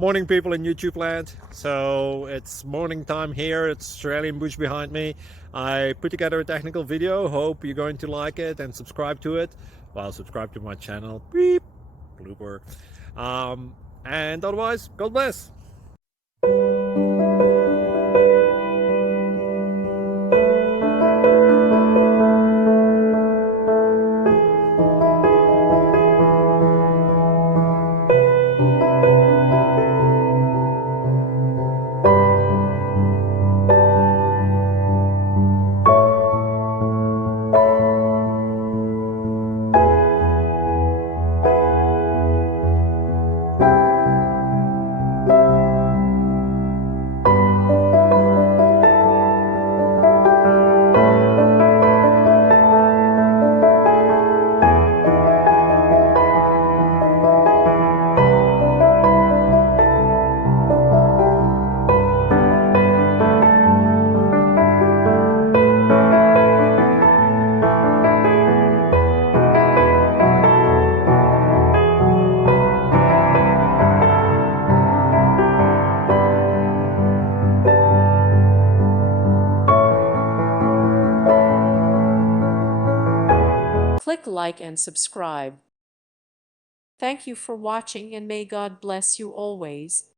Morning, people in YouTube land. So it's morning time here. It's Australian bush behind me. I put together a technical video. Hope you're going to like it and subscribe to it. Well, subscribe to my channel. Beep. Blooper. And otherwise, God bless. Click like and subscribe. Thank you for watching and may God bless you always.